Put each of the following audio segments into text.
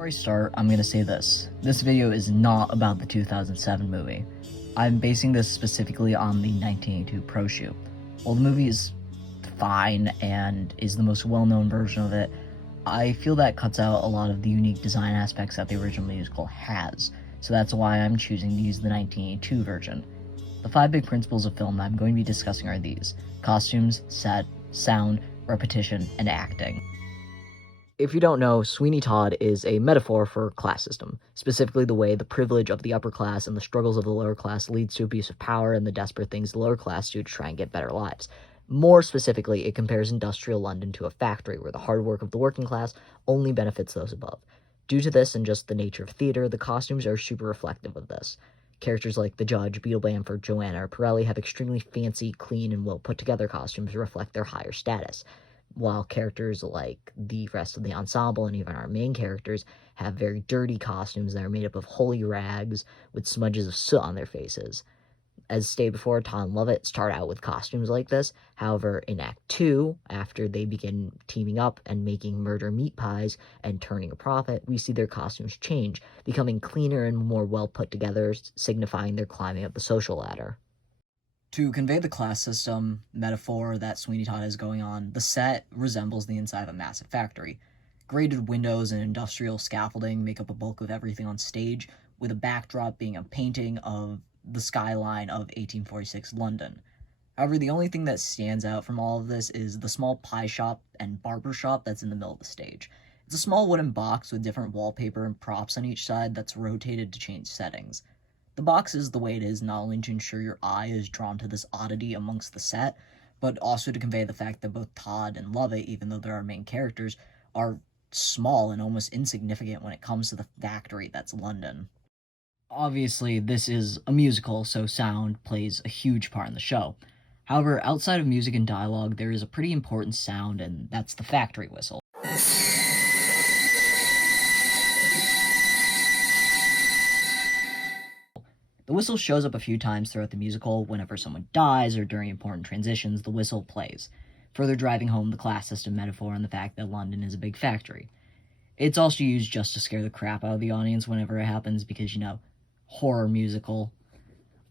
Before I start, I'm going to say this. This video is not about the 2007 movie. I'm basing this specifically on the 1982 Pro Shoot. While the movie is fine and is the most well-known version of it, I feel that cuts out a lot of the unique design aspects that the original musical has, so that's why I'm choosing to use the 1982 version. The 5 big principles of film I'm going to be discussing are these: costumes, set, sound, repetition, and acting. If you don't know, Sweeney Todd is a metaphor for class system, specifically the way the privilege of the upper class and the struggles of the lower class leads to abuse of power and the desperate things the lower class do to try and get better lives. More specifically, it compares industrial London to a factory where the hard work of the working class only benefits those above. Due to this and just the nature of theater, the costumes are super reflective of this. Characters like the Judge, Beetle Bamford, Joanna, or Pirelli have extremely fancy, clean, and well-put-together costumes to reflect their higher status, while characters like the rest of the ensemble and even our main characters have very dirty costumes that are made up of holy rags with smudges of soot on their faces. As stated before, Todd and Lovett start out with costumes like this. However, in Act 2, after they begin teaming up and making murder meat pies and turning a profit, we see their costumes change, becoming cleaner and more well put together, signifying their climbing up the social ladder. To convey the class system metaphor that Sweeney Todd is going on, the set resembles the inside of a massive factory. Grated windows and industrial scaffolding make up a bulk of everything on stage, with a backdrop being a painting of the skyline of 1846 London. However, the only thing that stands out from all of this is the small pie shop and barber shop that's in the middle of the stage. It's a small wooden box with different wallpaper and props on each side that's rotated to change settings. The box is the way it is not only to ensure your eye is drawn to this oddity amongst the set, but also to convey the fact that both Todd and Lovett, even though they're our main characters, are small and almost insignificant when it comes to the factory that's London. Obviously, this is a musical, so sound plays a huge part in the show. However, outside of music and dialogue, there is a pretty important sound, and that's the factory whistle. The whistle shows up a few times throughout the musical. Whenever someone dies or during important transitions, the whistle plays, further driving home the class system metaphor and the fact that London is a big factory. It's also used just to scare the crap out of the audience whenever it happens because, horror musical.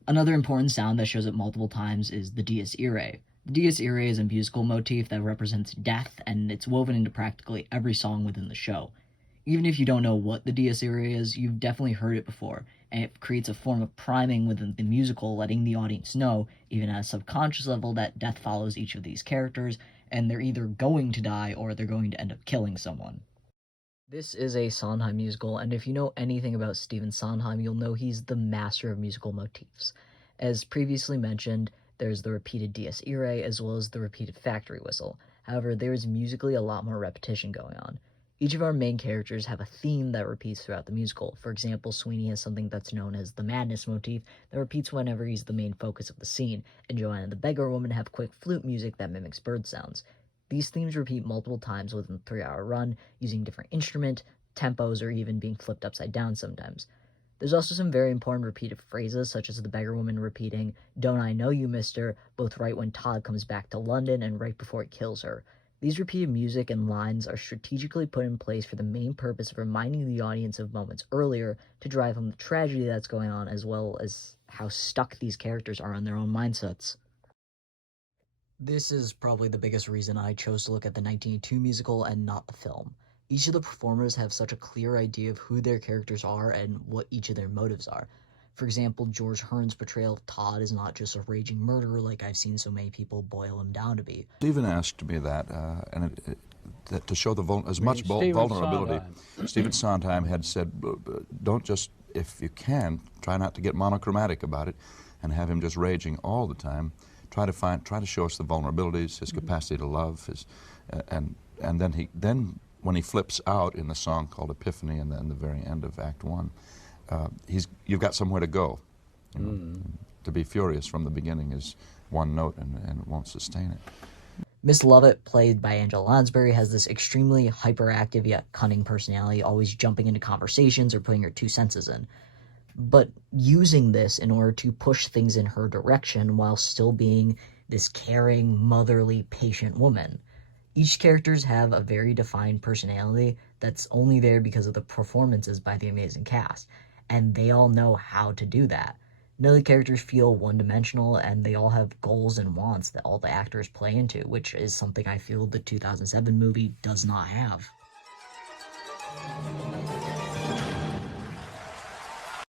Another important sound that shows up multiple times is the Dies Irae. The Dies Irae is a musical motif that represents death, and it's woven into practically every song within the show. Even if you don't know what the Dies Irae is, you've definitely heard it before, and it creates a form of priming within the musical, letting the audience know, even at a subconscious level, that death follows each of these characters, and they're either going to die or they're going to end up killing someone. This is a Sondheim musical, and if you know anything about Stephen Sondheim, you'll know he's the master of musical motifs. As previously mentioned, there's the repeated Dies Irae as well as the repeated factory whistle. However, there is musically a lot more repetition going on. Each of our main characters have a theme that repeats throughout the musical. For example, Sweeney has something that's known as the madness motif that repeats whenever he's the main focus of the scene, and Joanna and the beggar woman have quick flute music that mimics bird sounds. These themes repeat multiple times within the 3-hour run, using different instrument, tempos, or even being flipped upside down sometimes. There's also some very important repeated phrases, such as the beggar woman repeating, "Don't I know you, mister," both right when Todd comes back to London and right before he kills her. These repeated music and lines are strategically put in place for the main purpose of reminding the audience of moments earlier to drive home the tragedy that's going on, as well as how stuck these characters are in their own mindsets. This is probably the biggest reason I chose to look at the 1982 musical and not the film. Each of the performers have such a clear idea of who their characters are and what each of their motives are. For example, George Hearn's portrayal of Todd is not just a raging murderer like I've seen so many people boil him down to be. Stephen asked me that, that to show as much vulnerability. Stephen Sondheim had said, don't just, if you can, try not to get monochromatic about it and have him just raging all the time. Try to show us the vulnerabilities, his capacity to love, and then when he flips out in the song called Epiphany, and then the very end of Act 1, you've got somewhere to go. To be furious from the beginning is one note, and it won't sustain it. Miss Lovett, played by Angela Lansbury, has this extremely hyperactive yet cunning personality, always jumping into conversations or putting her 2 senses in, but using this in order to push things in her direction while still being this caring, motherly, patient woman. Each characters have a very defined personality that's only there because of the performances by the amazing cast, and they all know how to do that. None of the characters feel one-dimensional, and they all have goals and wants that all the actors play into, which is something I feel the 2007 movie does not have.